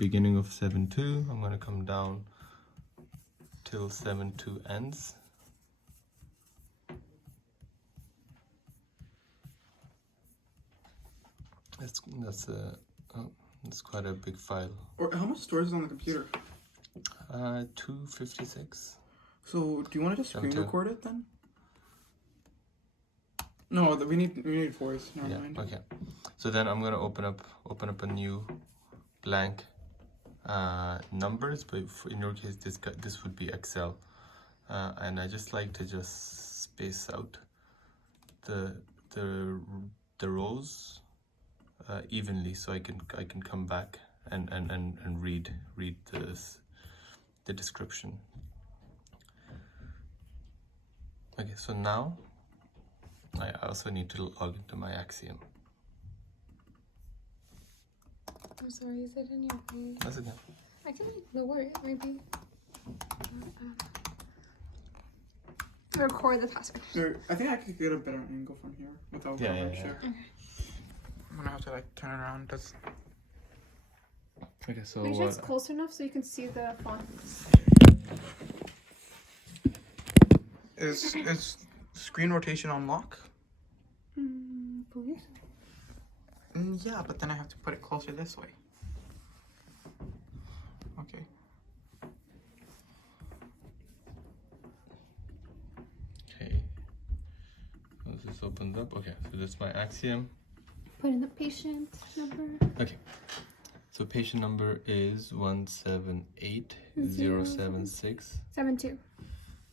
beginning of 7.2. I'm going to come down till 7.2 ends. That's quite a big file. Or how much storage is on the computer? 256. So do you want to just screen record it then? No, we need voice. Never mind. Okay. So then I'm gonna open up a new blank numbers, but in your case this would be Excel, and I just like to just space out the rows evenly, so I can come back and read the description. Okay, so now I also need to log into my Axiom. I'm sorry, is it in your phone? That's okay. I can lower it, maybe. Record the password. I think I could get a better angle from here without going share. Okay. I'm gonna have to like turn it around. Okay, so make sure it's close enough so you can see the font. Is screen rotation on lock? Believe so. Yeah, but then I have to put it closer this way. Okay. Okay. Once this opens up, okay, so that's my Axiom. Put in the patient number. Okay. So patient number is 178076. 72.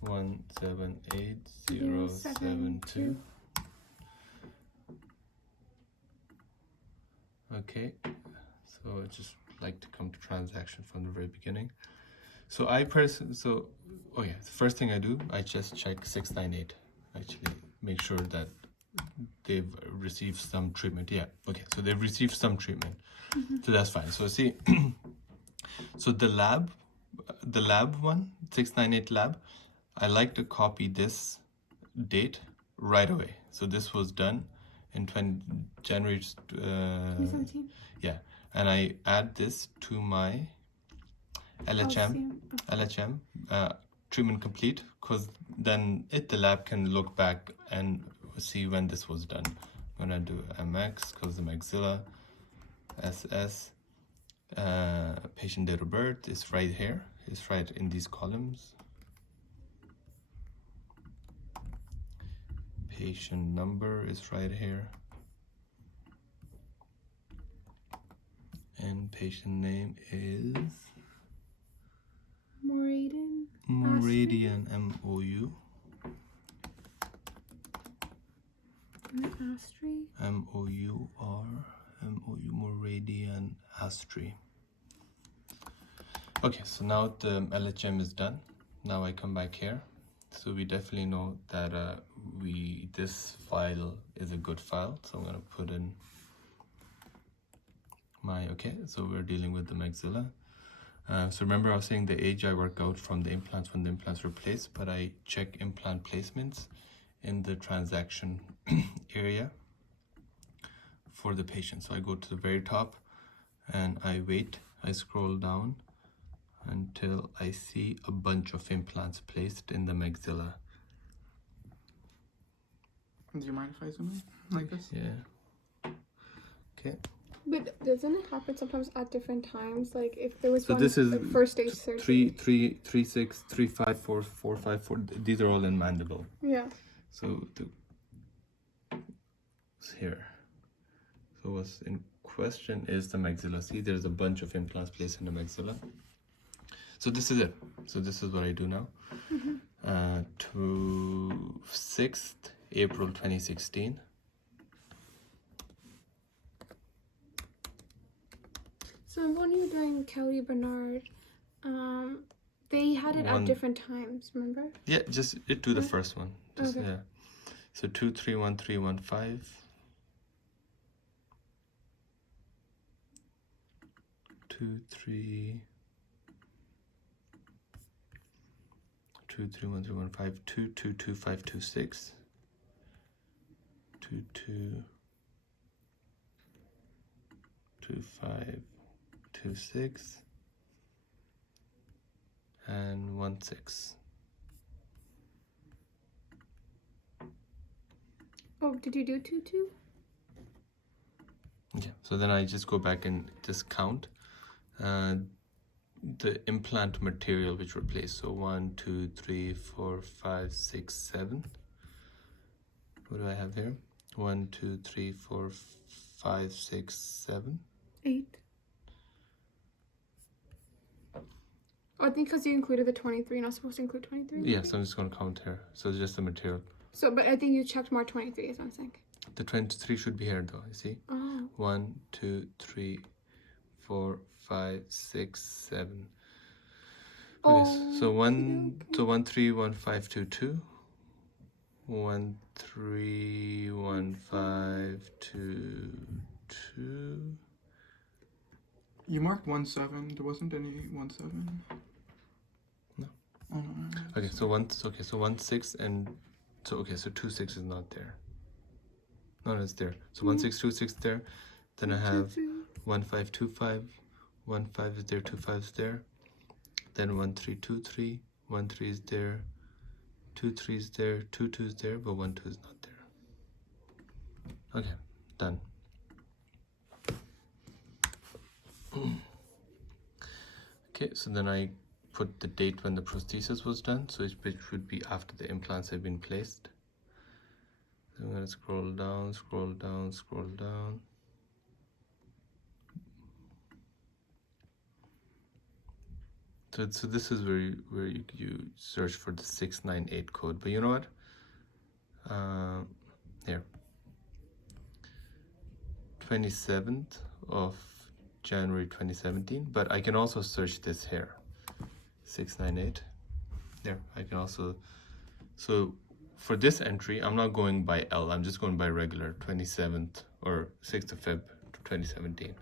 178072. Okay, so I just like to come to transaction from the very beginning. So the first thing I do, I just check 698. Actually, make sure that they've received some treatment. Yeah, okay, so they've received some treatment. So that's fine. So see, so the lab one, 698 lab, I like to copy this date right away. So this was done in January 2017. Yeah, and I add this to my LHM treatment complete, because then the lab can look back and see when this was done. I'm gonna do MX because the maxilla, SS, patient date of birth is right here. It's right in these columns. Patient number is right here. And patient name is Meridian. MOU. Astri. Meridian Astri. Okay, so now the LHM is done. Now I come back here. So we definitely know that this file is a good file. So I'm gonna put in so we're dealing with the maxilla. So remember I was saying the age I work out from the implants when the implants were placed, but I check implant placements in the transaction area for the patient. So I go to the very top and I scroll down until I see a bunch of implants placed in the maxilla. Do you mind if I zoom in like this? Yeah. Okay. But doesn't it happen sometimes at different times? Like if there was this is like first stage surgery. 3, 6, 3, 5, 4, 4, 5, 4. These are all in mandible. Yeah. So it's here. So what's in question is the maxilla. See, there's a bunch of implants placed in the maxilla. So this is it. So this is what I do now. To 6th April 2016. So when you were doing Kelly Bernard, they had it at different times, remember? Yeah, just do the first one. Just, okay. Yeah. So 231315. 231315 222526 222526 126 and 16. Oh, did you do 2? Yeah, so then I just go back and just count the implant material which were placed. So 1, 2, 3, 4, 5, 6, 7. What do I have here? 1, 2, 3, 4, 5, 6, 7. 8. Oh, I think because you included the 23, you're not supposed to include 23. Yeah, so I'm just going to count here. So it's just the material. So, but I think you checked more 23 is what I'm saying. The 23 should be here though, you see? Oh. 1, 2, 3, 4, 5, 6, 7. Okay, so 1 3 1 5 2 2. 1 3 1 5 2 2. You marked 1 7. There wasn't any 1 7. No. Oh no. Okay, so 1 6 and so okay, so 2 6 is not there. No, it's there. So 1 6 2 6 there. Then I have 1 5 2 5. 1 5 is there. 2 5 is there. Then 1 3 2 3. 1 3 is there. 2 3 is there. 2 2 is there, but 1 2 is not there. Okay, done. Okay, so then I put the date when the prosthesis was done, so it should be after the implants have been placed. So I'm going to scroll down, scroll down, scroll down. So this is where you search for the 698 code. But you know what? Here. 27th of January 2017. But I can also search this here. 698. There. I can also. So for this entry, I'm not going by L. I'm just going by regular 27th or 6th of Feb 2017.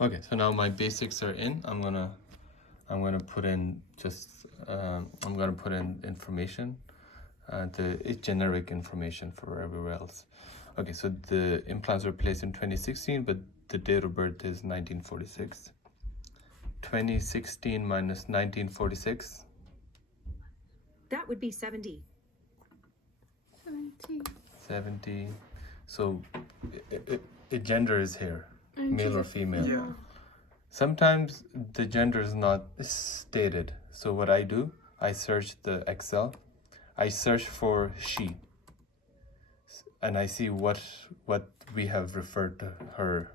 Okay, so now my basics are in. I'm gonna put in just I'm gonna put in information, the generic information for everywhere else. Okay, so the implants were placed in 2016, but the date of birth is 1946. 2016 minus 1946. That would be 70. 70. So gender is here. Male or female. Yeah. Sometimes the gender is not stated. So what I do, I search the Excel. I search for she. And I see what we have referred to her.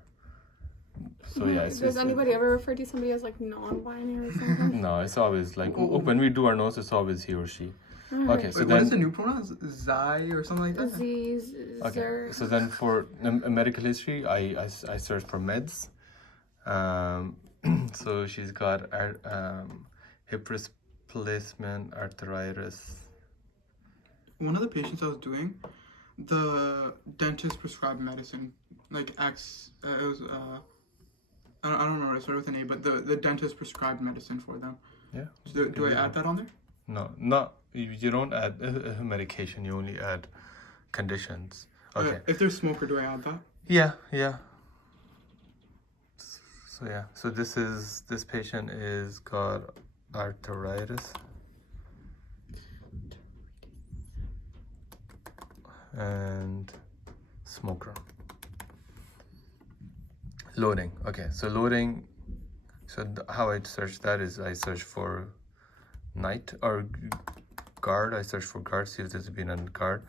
So yeah. Does anybody ever refer to somebody as like non-binary or something? No, it's always like when we do our notes, it's always he or she. Okay, so Wait, then what is the new pronoun? Zai or something like that? Disease. okay, so then for a medical history, I search for meds. So she's got hip replacement, arthritis. One of the patients I was doing, the dentist prescribed medicine, like X. It was I don't know what it started with an A, but the dentist prescribed medicine for them. Yeah. Do I add that on there? No, not you don't add medication. You only add conditions. Okay. If they're smoker, do I add that? Yeah. So yeah. So this patient is got arthritis and smoker. Loading. Okay. So loading. So how I search that is I search for night or guard. I search for guard, see if there's been a guard.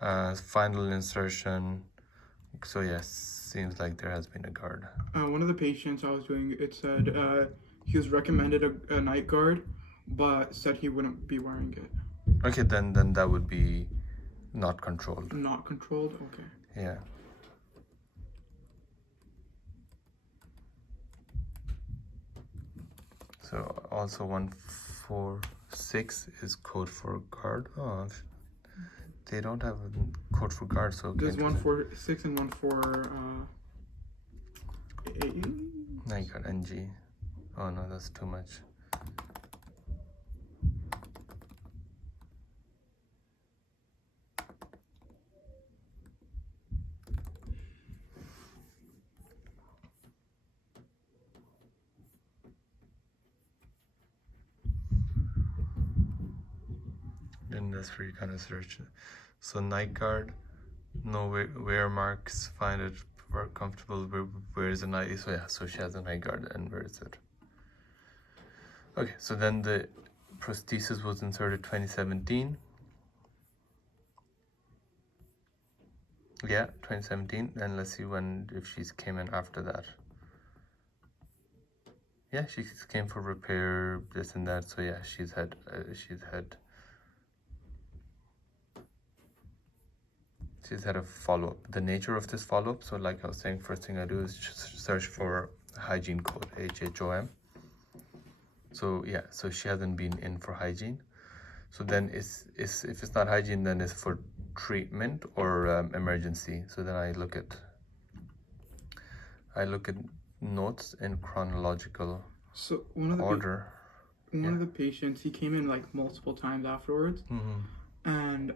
Final insertion. So yes, seems like there has been a guard. One of the patients I was doing, it said he was recommended a night guard, but said he wouldn't be wearing it. Okay, then that would be not controlled. Not controlled? Okay. Yeah. So also 146 is code for guard. Oh, they don't have a code for guard, so There's 146 and 148. Now you got NG. Oh no, that's too much. and that's where you kind of search. So night guard, no wear marks, find it very comfortable. Where is the night? So yeah, so she has a night guard, and where is it? Okay, so then the prosthesis was inserted 2017. Yeah, 2017. And let's see when, if she's came in after that. Yeah, she came for repair, this and that. So yeah, she's had a follow-up. The nature of this follow-up, so like I was saying, first thing I do is just search for hygiene code, HHOM. So yeah, so she hasn't been in for hygiene. So then if it's not hygiene, then it's for treatment or emergency. So then I look at notes in chronological So one of the order. one of the patients, he came in like multiple times afterwards, and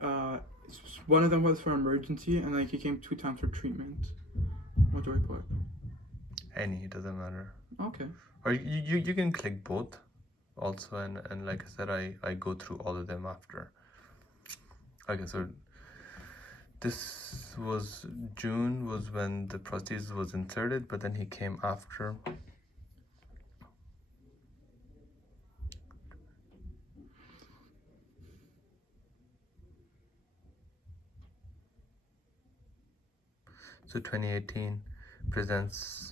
one of them was for emergency, and like he came 2 times for treatment. What do I put? Any, it doesn't matter. Okay. Or you can click both also, and like I said, I go through all of them after. Okay, so this was June was when the prosthesis was inserted, but then he came after. So 2018 presents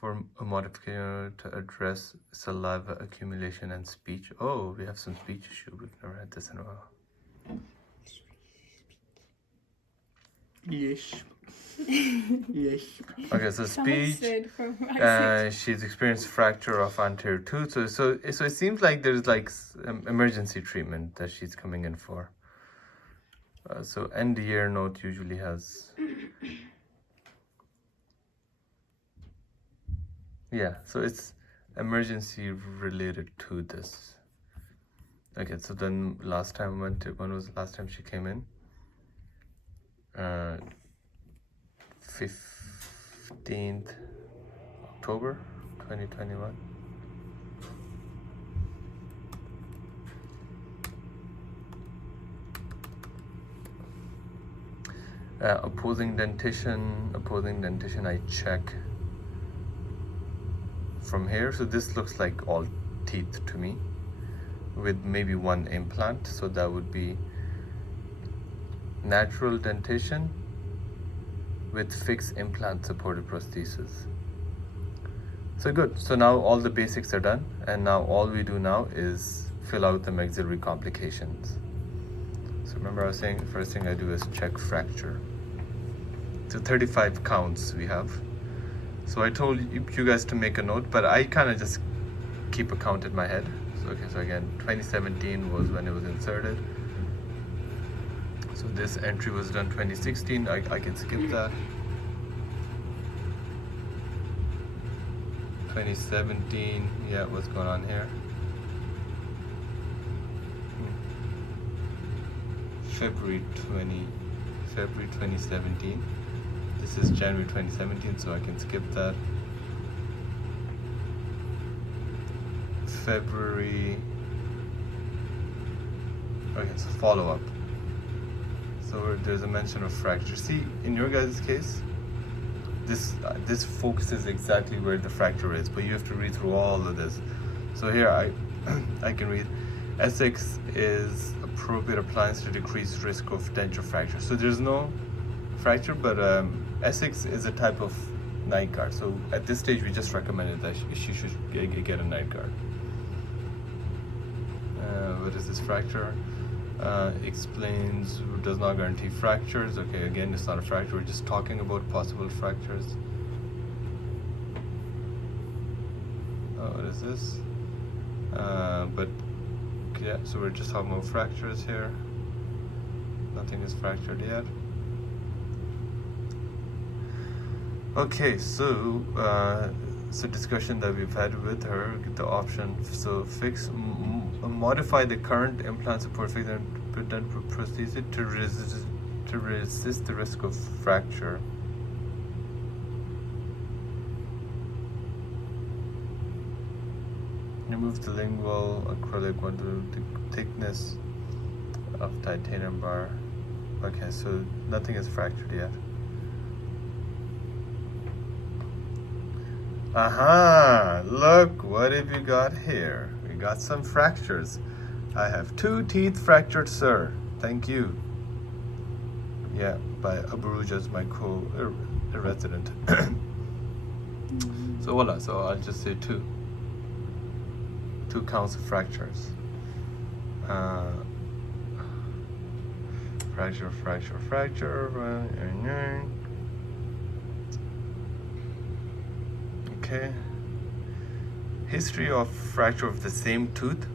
for a modification to address saliva accumulation and speech. Oh, we have some speech issue. We've never had this in a while. Yes. Yes. Okay, so speech. She's experienced fracture of anterior tooth. So it seems like there's like emergency treatment that she's coming in for. So end year note usually has. Yeah, so it's emergency related to this. Okay, so then last time when was the last time she came in? 15th October 2021. Opposing dentition, I check from here. So this looks like all teeth to me, with maybe 1 implant. So that would be natural dentition with fixed implant supported prosthesis. So good. So now all the basics are done, and now all we do now is fill out the maxillary complications. So remember I was saying the first thing I do is check fracture. So 35 counts we have. So I told you guys to make a note, but I kind of just keep a count in my head. So okay, so again, 2017 was when it was inserted. So this entry was done 2016. I can skip that. 2017, yeah, what's going on here? February 2017. This is January 2017, so I can skip that. February. Okay, so follow up. So there's a mention of fracture. See, in your guys' case, this focuses exactly where the fracture is, but you have to read through all of this. So here I can read, Essex is appropriate appliance to decrease risk of denture fracture. So there's no fracture, but Essex is a type of night guard. So at this stage, we just recommended that she should get a night guard. What is this fracture? Explains, does not guarantee fractures. Okay, again, it's not a fracture. We're just talking about possible fractures. What is this? But yeah, so we're just talking about fractures here. Nothing is fractured yet. Okay, so discussion that we've had with her, the option, so modify the current implant support fix and prosthesis to resist the risk of fracture. remove the lingual acrylic one to the thickness of titanium bar. Okay, so nothing is fractured yet. Aha! Look, what have you got here? We got some fractures. I have 2 teeth fractured, sir. Thank you. Yeah, by Aburujas, my co-resident. So voila, so I'll just say 2. 2 counts of fractures. Fracture, fracture, fracture. Okay. History of fracture of the same tooth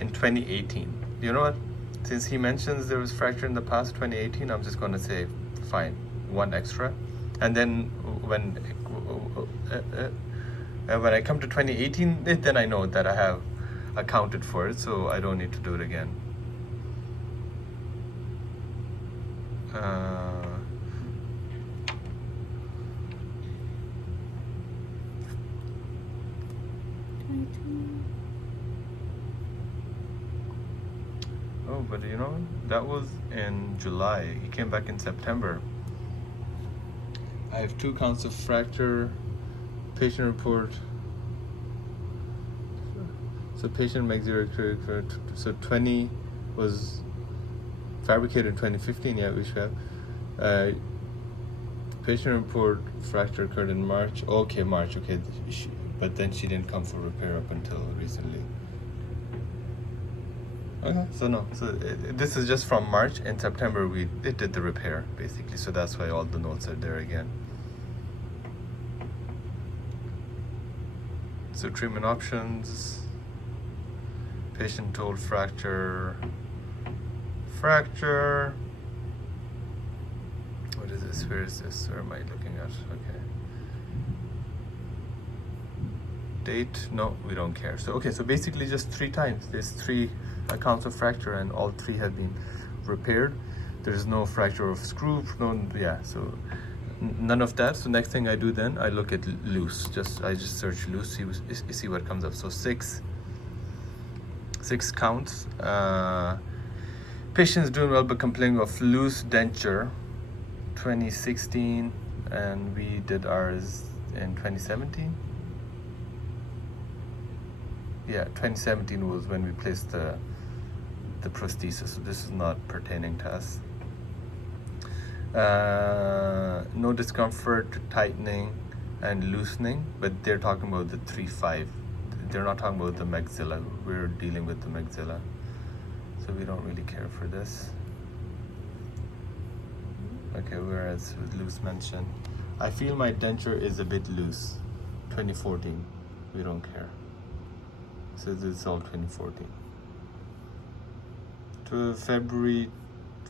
in 2018. You know what? Since he mentions there was fracture in the past 2018, I'm just going to say fine, 1 extra. And then when I come to 2018, then I know that I have accounted for it, so I don't need to do it again. Oh, but you know, that was in July. He came back in September. I have 2 counts of fracture. Patient report. So patient maxillary, so 20 was fabricated in 2015. Yeah, we should have. Patient report fracture occurred in March. Okay, March. Okay, but then she didn't come for repair up until recently. Okay, so no. So this is just from March. In September, it did the repair basically. So that's why all the notes are there again. So treatment options. Patient told fracture. Fracture. What is this? Where is this? Where am I looking at? Okay. Date? No, we don't care. So okay, so basically just 3 times. There's 3 accounts of fracture, and all 3 have been repaired. There's no fracture of screw. No, yeah. So none of that. So next thing I do then, I look at loose. I just search loose. See what comes up. So 6 counts. Patient's doing well but complaining of loose denture. 2016, and we did ours in 2017. Yeah, 2017 was when we placed the prosthesis. So this is not pertaining to us. No discomfort, tightening, and loosening, but they're talking about the 3-5. They're not talking about the maxilla. We're dealing with the maxilla, so we don't really care for this. Okay, whereas with loose mention, I feel my denture is a bit loose. 2014, we don't care. So this is all 2014. To February,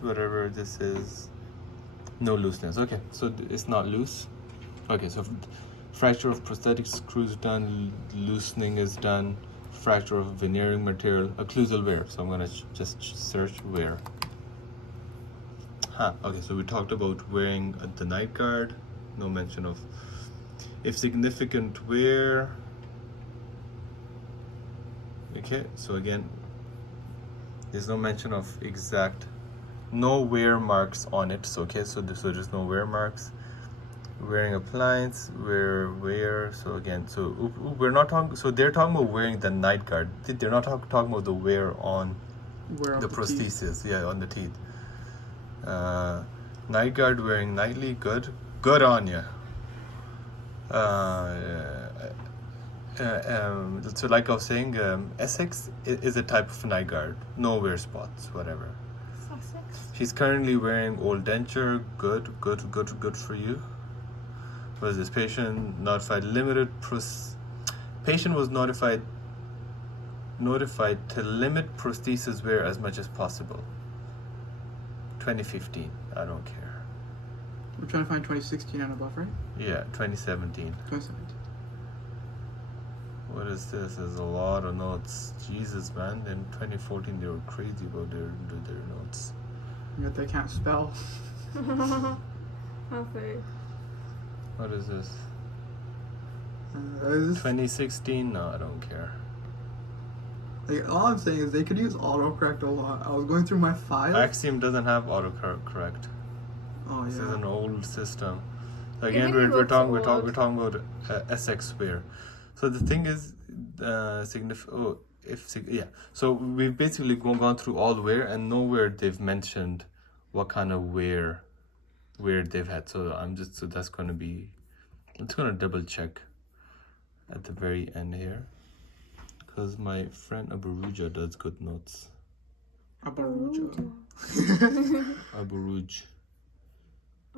whatever this is, no looseness. Okay, so it's not loose. Okay, so fracture of prosthetic screws done, loosening is done, fracture of veneering material, occlusal wear. So I'm gonna just search wear. Okay, so we talked about wearing the night guard. No mention of if significant wear. Okay, so again, there's no mention of exact, no wear marks on it. So okay, so there's no wear marks. Wearing appliance, wear. So again, so we're not talking. So they're talking about wearing the night guard. They're not talking about the wear on the prosthesis. Yeah, on the teeth. Night guard wearing nightly. Good on you. So like I was saying, Essex is a type of night guard. No wear spots, whatever. Sussex. She's currently wearing old denture. Good for you. Was this patient notified patient was notified to limit prosthesis wear as much as possible. 2015, I don't care. We're trying to find 2016 and above, right? Yeah, 2017. 2017. What is this? There's a lot of notes. Jesus, man. In 2014, they were crazy about their notes. Yet they can't spell. How funny. What is this? Is this 2016? No, I don't care. Like, all I'm saying is they could use autocorrect a lot. I was going through my files. Axiom doesn't have autocorrect. Oh This is yeah. an old system. It Again, really we're looks talking old. we're talking about SX square. So the thing is, So we've basically gone through all where, and nowhere they've mentioned what kind of where they've had. So that's going to be, it's going to double check at the very end here, because my friend Aburuja does good notes. Aburuja. Aburuj.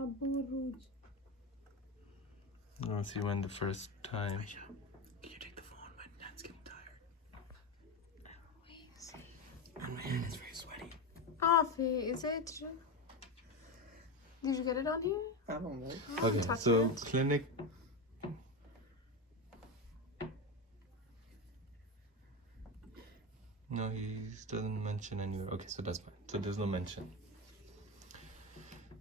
Aburuj. Once you went the first time. Can you take the phone? My hand's getting tired. And my hand is very sweaty. Is it? Did you get it on here? I don't know. Okay, touch so it. clinic. No, he doesn't mention anywhere. Okay, so that's fine. So there's no mention.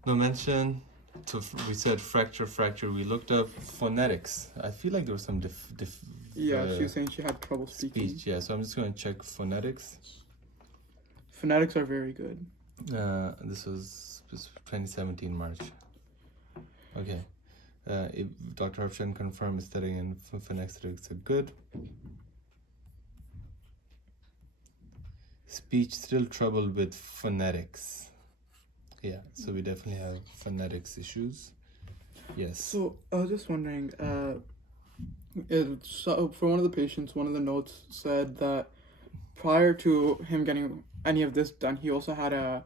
No mention. So we said fracture. We looked up phonetics. I feel like there was some Yeah, she was saying she had trouble speaking. speech. Yeah, so I'm just going to check phonetics. Phonetics are very good. This was 2017 March. Okay. If Dr. Harfshan confirmed studying in phonetics are good. Speech still trouble with phonetics. Yeah, so we definitely have phonetics issues. Yes. So I was just wondering, so for one of the patients, one of the notes said that prior to him getting any of this done, he also had a